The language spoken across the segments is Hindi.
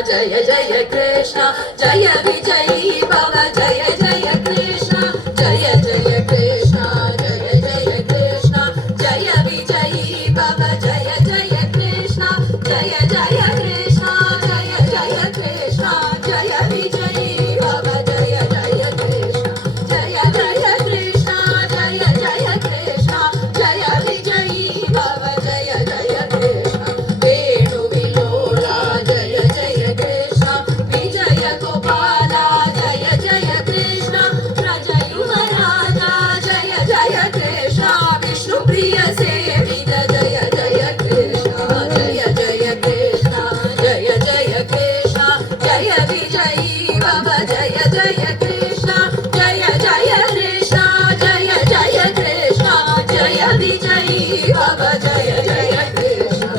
जय जय कृष्ण जय विजयी भव जय जय कृष्ण जय जय कृष्ण जय जय कृष्ण जय विजयी भव जय जय कृष्ण जय जय कृष्ण जय जय कृष्ण जय विजयी भव जय जय कृष्ण जय जय कृष्ण जय जय कृष्ण जय विजयी भव जय जय कृष्ण वेणु विलोला जय जय कृष्ण विजय गोपाला जय जय कृष्ण व्रज युवराजा जय जय कृष्ण विष्णु प्रिय सेवित जय जय कृष्ण जय जय कृष्ण जय जय कृष्ण जय विजयी भव जय जय कृष्ण जय जय कृष्ण जय जय कृष्ण जय विजयी भव जय जय कृष्ण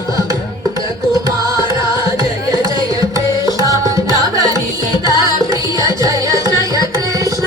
कुमारा जय जय कृष्ण नवनीत प्रिय जय जय कृष्ण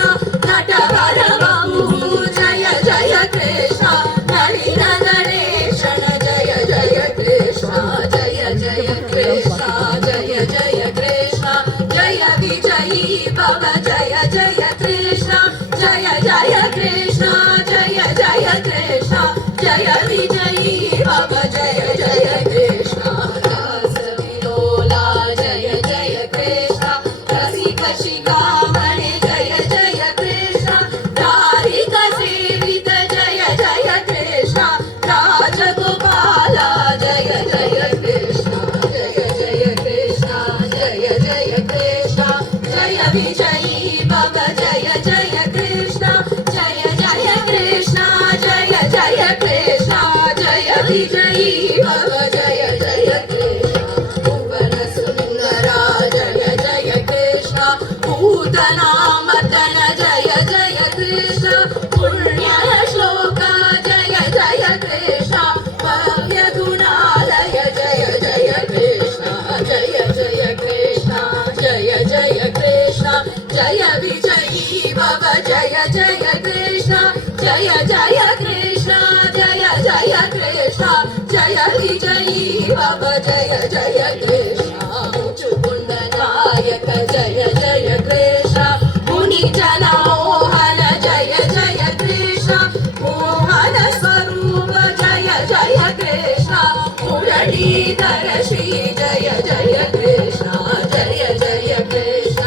नटवर बाबू जय जय कृष्ण नलिन नरेशन जय जय कृष्ण जय जय कृष्ण जय जय कृष्ण जय विजयी भव जय जय कृष्ण जय जय कृष्ण जय जय कृष्ण जय विजयी भव जय जय कृष्ण रस विलोला जय जय कृष्ण रसिक शिखामणि जय जय कृष्ण धारिक सेवित जय जय कृष्ण राजगोपाला जय जय कृष्ण जय जय कृष्ण जय जय कृष्ण जय विजयी भव जय जय कृष्ण जय जय कृष्ण जय जय कृष्ण जय विजयी भव जय जय कृष्ण भुवन सुंदरा जय जय कृष्ण पूतना मदन जय जय कृष्ण पुण्य श्लोक जय जय कृष्ण भव्य गुणालय जय जय कृष्ण जय जय कृष्ण जय जय कृष्ण जय विजयी भव जय जय कृष्ण जय जय कृष्ण जय जय कृष्ण जय विजयी भव जय जय कृष्ण मुचुकुंद नायक जय जय कृष्ण मुनि जन मोहन जय जय कृष्ण मोहन स्वरूप जय जय कृष्ण मुरलीधर श्री जय जय कृष्ण जय जय कृष्ण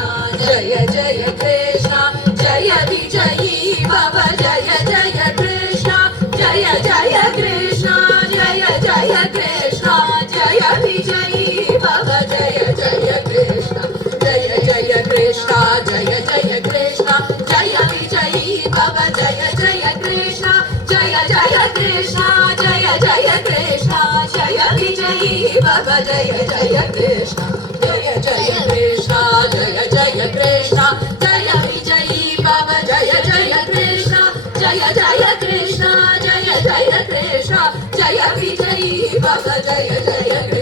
जय जय कृष्ण जय विजयी भव जय जय कृष्ण जय जय कृष्ण जय जय कृष्ण जय विजयी भव जय जय कृष्ण जय जय कृष्ण जय जय कृष्ण जय विजयी भव जय जय कृष्ण जय जय कृष्ण जय जय कृष्ण जय विजयी भव जय जय कृष्ण जय जय कृष्ण जय जय कृष्ण जय विजयी भव जय जय कृष्ण जय जय कृष्ण जय जय कृष्ण जय विजयी भव जय जय कृष्ण